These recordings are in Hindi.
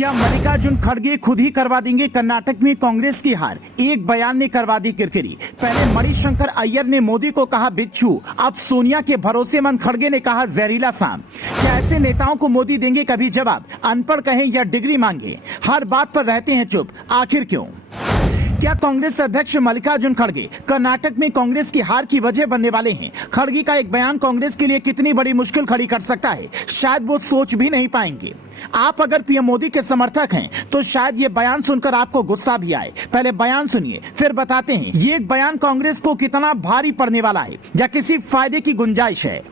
क्या मल्लिकार्जुन खड़गे खुद ही करवा देंगे कर्नाटक में कांग्रेस की हार? एक बयान ने करवा दी किरकिरी। पहले मणिशंकर अय्यर ने मोदी को कहा बिच्छू, अब सोनिया के भरोसेमंद खड़गे ने कहा जहरीला सांप। क्या ऐसे नेताओं को मोदी देंगे कभी जवाब? अनपढ़ कहें या डिग्री मांगे, हर बात पर रहते हैं चुप, आखिर क्यों? क्या कांग्रेस अध्यक्ष मल्लिकार्जुन खड़गे कर्नाटक में कांग्रेस की हार की वजह बनने वाले हैं? खड़गे का एक बयान कांग्रेस के लिए कितनी बड़ी मुश्किल खड़ी कर सकता है, शायद वो सोच भी नहीं पाएंगे। आप अगर पीएम मोदी के समर्थक हैं तो शायद ये बयान सुनकर आपको गुस्सा भी आए। पहले बयान सुनिए, फिर बताते हैं ये एक बयान कांग्रेस को कितना भारी पड़ने वाला है या किसी फायदे की गुंजाइश है।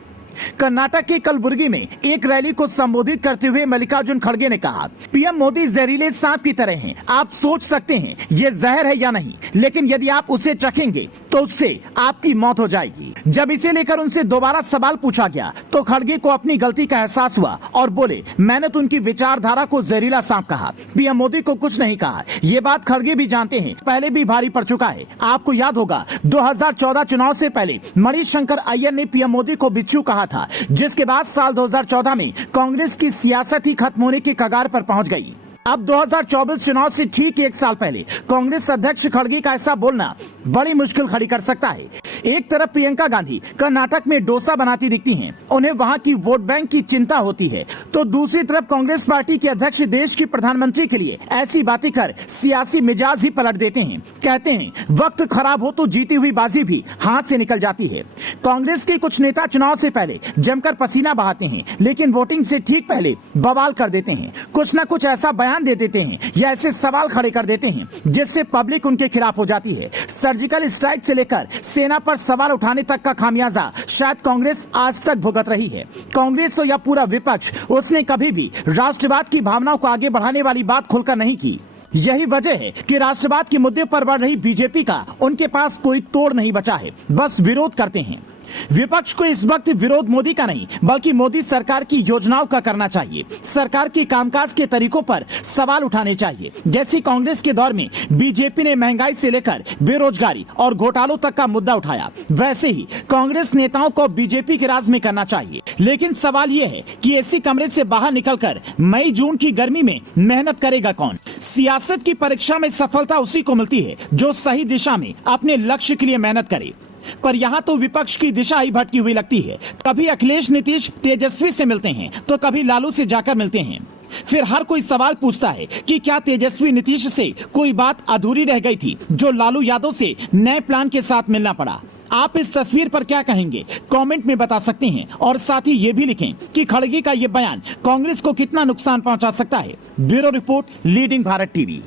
कर्नाटक के कलबुर्गी में एक रैली को संबोधित करते हुए मल्लिकार्जुन खड़गे ने कहा, पीएम मोदी जहरीले सांप की तरह हैं। आप सोच सकते हैं ये जहर है या नहीं, लेकिन यदि आप उसे चखेंगे तो उससे आपकी मौत हो जाएगी। जब इसे लेकर उनसे दोबारा सवाल पूछा गया तो खड़गे को अपनी गलती का एहसास हुआ और बोले, मैंने तो उनकी विचारधारा को जहरीला सांप कहा, पीएम मोदी को कुछ नहीं कहा। ये बात खड़गे भी जानते हैं, पहले भी भारी पड़ चुका है। आपको याद होगा 2014 चुनाव से पहले मणिशंकर अय्यर ने पीएम मोदी को बिच्छू कहा था, जिसके बाद साल 2014 में कांग्रेस की सियासत ही खत्म होने की कगार पर पहुंच गई। अब 2024 चुनाव से ठीक एक साल पहले कांग्रेस अध्यक्ष खड़गे का ऐसा बोलना बड़ी मुश्किल खड़ी कर सकता है। एक तरफ प्रियंका गांधी कर्नाटक में डोसा बनाती दिखती हैं, उन्हें वहां की वोट बैंक की चिंता होती है, तो दूसरी तरफ कांग्रेस पार्टी के अध्यक्ष देश के प्रधानमंत्री के लिए ऐसी बातें कर सियासी मिजाज ही पलट देते हैं। कहते हैं वक्त खराब हो तो जीती हुई बाजी भी हाथ से निकल जाती है। कांग्रेस के कुछ नेता चुनाव से पहले जमकर पसीना बहाते हैं, लेकिन वोटिंग से ठीक पहले बवाल कर देते हैं। कुछ न कुछ ऐसा बयान दे देते हैं या ऐसे सवाल खड़े कर देते हैं जिससे पब्लिक उनके खिलाफ हो जाती है। सर्जिकल स्ट्राइक से लेकर सेना पर सवाल उठाने तक का खामियाजा शायद कांग्रेस आज तक भुगत रही है। कांग्रेस हो या पूरा विपक्ष, उसने कभी भी राष्ट्रवाद की भावनाओं को आगे बढ़ाने वाली बात खुलकर नहीं की। यही वजह है कि राष्ट्रवाद के मुद्दे पर बढ़ रही बीजेपी का उनके पास कोई तोड़ नहीं बचा है, बस विरोध करते हैं। विपक्ष को इस वक्त विरोध मोदी का नहीं बल्कि मोदी सरकार की योजनाओं का करना चाहिए। सरकार की कामकाज के तरीकों पर सवाल उठाने चाहिए। जैसे कांग्रेस के दौर में बीजेपी ने महंगाई से लेकर बेरोजगारी और घोटालों तक का मुद्दा उठाया, वैसे ही कांग्रेस नेताओं को बीजेपी के राज में करना चाहिए। लेकिन सवाल यह है कि ऐसी कमरे से बाहर निकलकर मई जून की गर्मी में मेहनत करेगा कौन? सियासत की परीक्षा में सफलता उसी को मिलती है जो सही दिशा में अपने लक्ष्य के लिए मेहनत करे। पर यहाँ तो विपक्ष की दिशा ही भटकी हुई लगती है। कभी अखिलेश नीतीश तेजस्वी से मिलते हैं तो कभी लालू से जाकर मिलते हैं। फिर हर कोई सवाल पूछता है कि क्या तेजस्वी नीतीश से कोई बात अधूरी रह गई थी जो लालू यादव से नए प्लान के साथ मिलना पड़ा? आप इस तस्वीर पर क्या कहेंगे, कमेंट में बता सकते हैं। और साथ ही ये भी लिखें कि खड़गे का ये बयान कांग्रेस को कितना नुकसान पहुंचा सकता है। Bureau report, leading Bharat TV.